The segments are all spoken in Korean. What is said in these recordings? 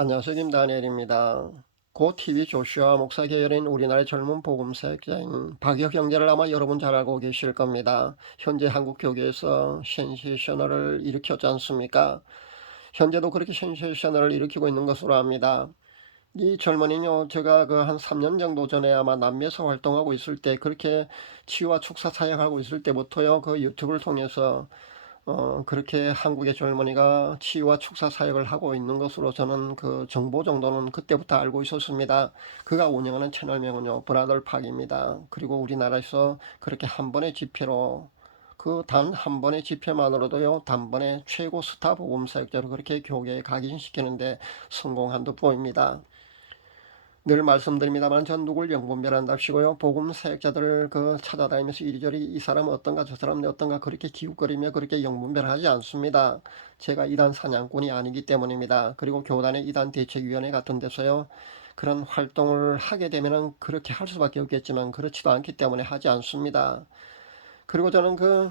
안녕하세요. 김다니엘입니다. 고 TV 조슈아 목사 계열인 우리나라의 젊은 복음사역자인 박역 형제를 아마 여러분 잘 알고 계실 겁니다. 현재 한국 교계에서 센세셔널을 일으켰지 않습니까? 현재도 그렇게 센세셔널을 일으키고 있는 것으로 압니다. 이 젊은이요, 제가 그 한 3년 정도 전에 아마 남미에서 활동하고 있을 때, 그렇게 치유와 축사 사역하고 있을 때부터요, 그 유튜브를 통해서 그렇게 한국의 젊은이가 치유와 축사 사역을 하고 있는 것으로 저는 그 정보 정도는 그때부터 알고 있었습니다. 그가 운영하는 채널명은요, 브라더 팍입니다. 그리고 우리나라에서 그렇게 한 번의 집회로 그 단 한 번의 집회만으로도요, 단번에 최고 스타 복음 사역자로 그렇게 교계에 각인시키는데 성공한 듯보입니다. 늘 말씀드립니다만 전 누굴 영분별한답시고요. 복음 사역자들을 그 찾아다니면서 이리저리 이 사람은 어떤가 저 사람은 어떤가 그렇게 기웃거리며 그렇게 영분별하지 않습니다. 제가 이단 사냥꾼이 아니기 때문입니다. 그리고 교단의 이단 대책위원회 같은 데서요. 그런 활동을 하게 되면은 그렇게 할 수밖에 없겠지만 그렇지도 않기 때문에 하지 않습니다. 그리고 저는 그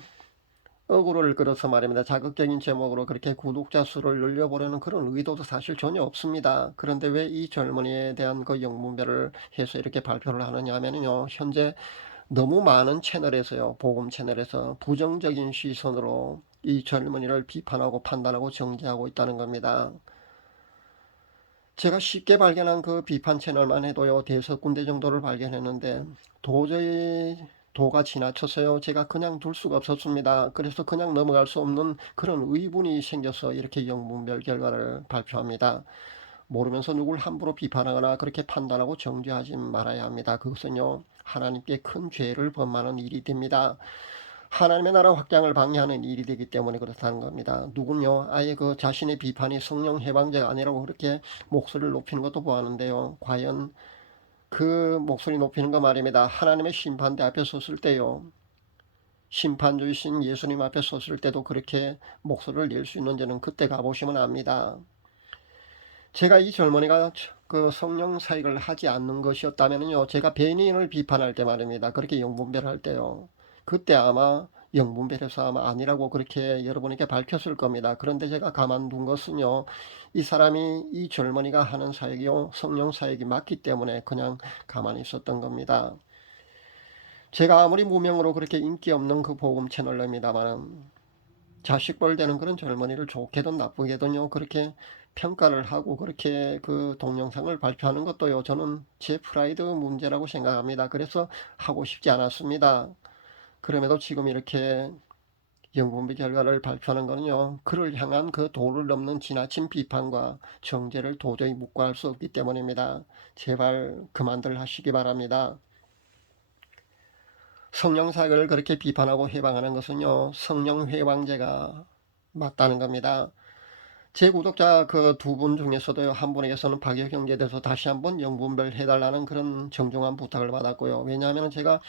어구를 끌어서 말입니다. 자극적인 제목으로 그렇게 구독자 수를 늘려보려는 그런 의도도 사실 전혀 없습니다. 그런데 왜 이 젊은이에 대한 그 영문별을 해서 이렇게 발표를 하느냐 하면요. 현재 너무 많은 채널에서요. 복음 채널에서 부정적인 시선으로 이 젊은이를 비판하고 판단하고 정죄하고 있다는 겁니다. 제가 쉽게 발견한 그 비판 채널만 해도요, 대여섯 군데 정도를 발견했는데, 도저히 도가 지나쳐서요, 제가 그냥 둘 수가 없었습니다. 그래서 그냥 넘어갈 수 없는 그런 의문이 생겨서 이렇게 영문별 결과를 발표합니다. 모르면서 누굴 함부로 비판하거나 그렇게 판단하고 정죄하지 말아야 합니다. 그것은요, 하나님께 큰 죄를 범하는 일이 됩니다. 하나님의 나라 확장을 방해하는 일이 되기 때문에 그렇다는 겁니다. 누군요, 아예 그 자신의 비판이 성령 해방제가 아니라고 그렇게 목소리를 높이는 것도 보았는데요. 과연 그 목소리 높이는 거 말입니다. 하나님의 심판대 앞에 섰을 때요. 심판주이신 예수님 앞에 섰을 때도 그렇게 목소리를 낼 수 있는지는 그때 가보시면 압니다. 제가 이 젊은이가 그 성령 사역을 하지 않는 것이었다면요, 제가 베니인을 비판할 때 말입니다. 그렇게 영분별할 때요. 그때 아마 영분별해서 아마 아니라고 그렇게 여러분에게 밝혔을 겁니다. 그런데 제가 가만둔 것은요, 이 사람이 이 젊은이가 하는 사역이요, 성령 사역이 맞기 때문에 그냥 가만히 있었던 겁니다. 제가 아무리 무명으로 그렇게 인기 없는 그 복음 채널입니다만 자식벌 되는 그런 젊은이를 좋게든 나쁘게든요, 그렇게 평가를 하고 그렇게 그 동영상을 발표하는 것도요, 저는 제 프라이드 문제라고 생각합니다. 그래서 하고 싶지 않았습니다. 그럼에도 지금 이렇게 영분비 결과를 발표하는 거는요, 그를 향한 그 도를 넘는 지나친 비판과 정죄를 도저히 묵과할 수 없기 때문입니다. 제발 그만들 하시기 바랍니다. 성령 사역을 그렇게 비판하고 해방하는 것은요, 성령 회방제가 맞다는 겁니다. 제 구독자 그 두 분 중에서도요, 한 분에게서는 박역 형제에 대해서 다시 한번 영분별 해달라는 그런 정중한 부탁을 받았고요. 왜냐하면 제가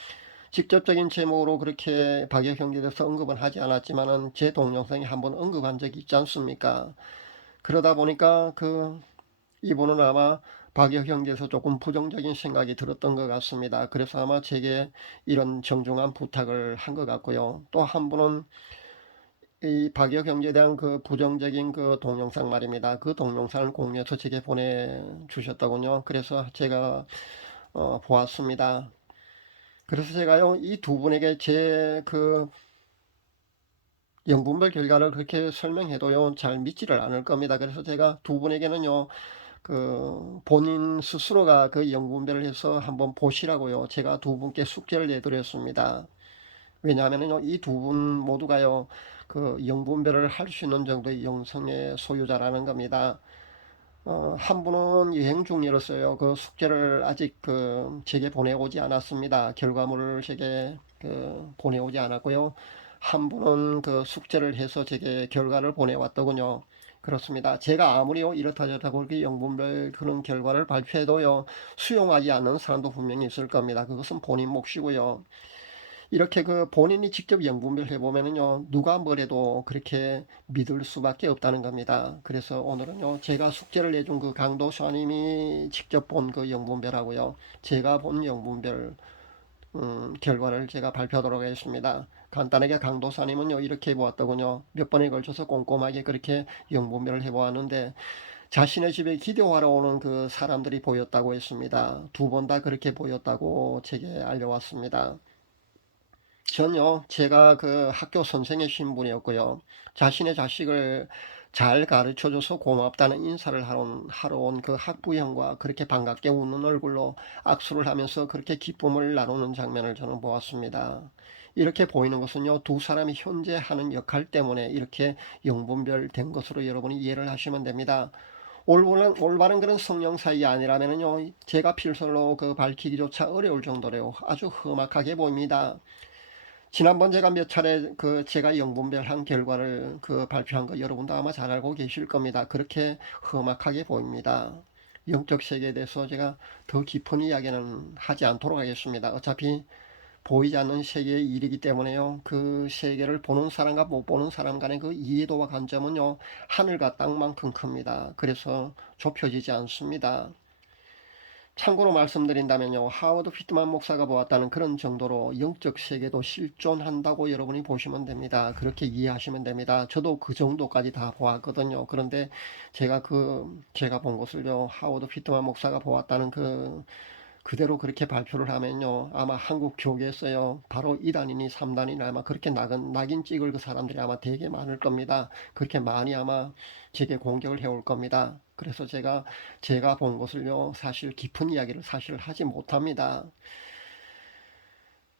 직접적인 제목으로 그렇게 박역 형제에 대해서 언급은 하지 않았지만은 제 동영상에 한번 언급한 적이 있지 않습니까? 그러다 보니까 그 이분은 아마 박역 형제에서 조금 부정적인 생각이 들었던 것 같습니다. 그래서 아마 제게 이런 정중한 부탁을 한 것 같고요. 또 한 분은 이 박역 형제에 대한 그 부정적인 그 동영상 말입니다. 그 동영상을 공유해서 제게 보내주셨더군요. 그래서 제가 보았습니다. 그래서 제가요, 이 두 분에게 제 그 영분별 결과를 그렇게 설명해도요, 잘 믿지를 않을 겁니다. 그래서 제가 두 분에게는요, 그 본인 스스로가 그 영분별을 해서 한번 보시라고요, 제가 두 분께 숙제를 내드렸습니다. 왜냐하면요, 이 두 분 모두가요, 그 영분별을 할 수 있는 정도의 영성의 소유자라는 겁니다. 한 분은 여행 중이었어요. 그 숙제를 아직 그 제게 보내오지 않았습니다. 결과물을 제게 그 보내오지 않았고요. 한 분은 그 숙제를 해서 제게 결과를 보내왔더군요. 그렇습니다. 제가 아무리요 이렇다 저렇다 그렇게 영분별 그런 결과를 발표해도요, 수용하지 않는 사람도 분명히 있을 겁니다. 그것은 본인 몫이고요. 이렇게 그 본인이 직접 영분별 해보면은요, 누가 뭐래도 그렇게 믿을 수밖에 없다는 겁니다. 그래서 오늘은요, 제가 숙제를 내준 그 강도사님이 직접 본 그 영분별하고요, 제가 본 영분별 결과를 제가 발표하도록 하겠습니다. 간단하게 강도사님은요, 이렇게 해보았더군요. 몇 번에 걸쳐서 꼼꼼하게 그렇게 영분별을 해보았는데, 자신의 집에 기도하러 오는 그 사람들이 보였다고 했습니다. 두 번 다 그렇게 보였다고 제게 알려왔습니다. 전요, 제가 그 학교 선생의 신분이었고요. 자신의 자식을 잘 가르쳐줘서 고맙다는 인사를 하러 온 그 학부형과 그렇게 반갑게 웃는 얼굴로 악수를 하면서 그렇게 기쁨을 나누는 장면을 저는 보았습니다. 이렇게 보이는 것은요, 두 사람이 현재 하는 역할 때문에 이렇게 영분별 된 것으로 여러분이 이해를 하시면 됩니다. 올바른 그런 성령 사이 아니라면요, 제가 필설로 그 밝히기조차 어려울 정도로 아주 험악하게 보입니다. 지난번 제가 몇 차례 제가 영분별한 결과를 발표한 거 여러분도 아마 잘 알고 계실 겁니다. 그렇게 험악하게 보입니다. 영적 세계에 대해서 제가 더 깊은 이야기는 하지 않도록 하겠습니다. 어차피 보이지 않는 세계의 일이기 때문에요. 그 세계를 보는 사람과 못 보는 사람 간의 그 이해도와 관점은요, 하늘과 땅만큼 큽니다. 그래서 좁혀지지 않습니다. 참고로 말씀드린다면요, 하워드 피트만 목사가 보았다는 그런 정도로 영적 세계도 실존한다고 여러분이 보시면 됩니다. 그렇게 이해하시면 됩니다. 저도 그 정도까지 다 보았거든요. 그런데 제가 본 것을요, 하워드 피트만 목사가 보았다는 그대로 그렇게 발표를 하면요, 아마 한국 교계에서요, 바로 2단이니 3단이니 아마 그렇게 낙인 찍을 그 사람들이 아마 되게 많을 겁니다. 그렇게 많이 아마 제게 공격을 해올 겁니다. 그래서 제가 본 것을요, 사실 깊은 이야기를 사실 하지 못합니다.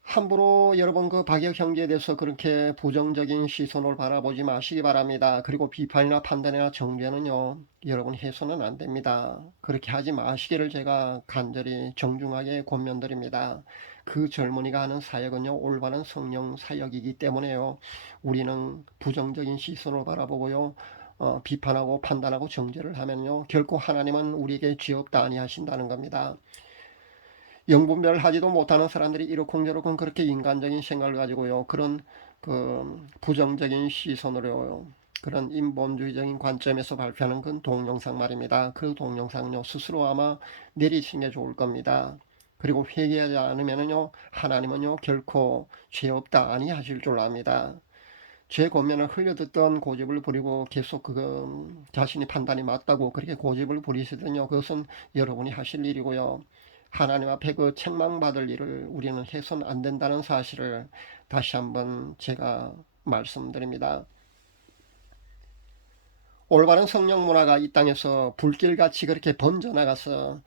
함부로 여러분 박역 형제에 대해서 그렇게 부정적인 시선으로 바라보지 마시기 바랍니다. 그리고 비판이나 판단이나 정죄는요, 여러분 해서는 안 됩니다. 그렇게 하지 마시기를 제가 간절히 정중하게 권면드립니다. 그 젊은이가 하는 사역은요, 올바른 성령 사역이기 때문에요, 우리는 부정적인 시선으로 바라보고요, 비판하고 판단하고 정죄를 하면요, 결코 하나님은 우리에게 죄 없다 아니하신다는 겁니다. 영분별하지도 못하는 사람들이 이러쿵저러쿵 그렇게 인간적인 생각을 가지고요, 그런 부정적인 시선으로 그런 인본주의적인 관점에서 발표하는 그 동영상 말입니다. 그 동영상요, 스스로 아마 내리신 게 좋을 겁니다. 그리고 회개하지 않으면요, 하나님은요 결코 죄 없다 아니하실 줄 압니다. 죄 권면을 흘려듣던 고집을 부리고 계속 자신이 판단이 맞다고 그렇게 고집을 부리시더니요, 그것은 여러분이 하실 일이고요, 하나님 앞에 그 책망받을 일을 우리는 해서는 안 된다는 사실을 다시 한번 제가 말씀드립니다. 올바른 성령 문화가 이 땅에서 불길같이 그렇게 번져나가서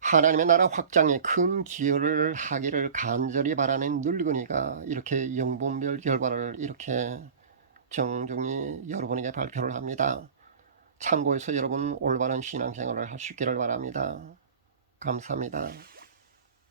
하나님의 나라 확장에 큰 기여를 하기를 간절히 바라는 늙은이가 이렇게 영분별 결과를 이렇게 정중히 여러분에게 발표를 합니다. 참고해서 여러분 올바른 신앙생활을 할 수 있기를 바랍니다. 감사합니다.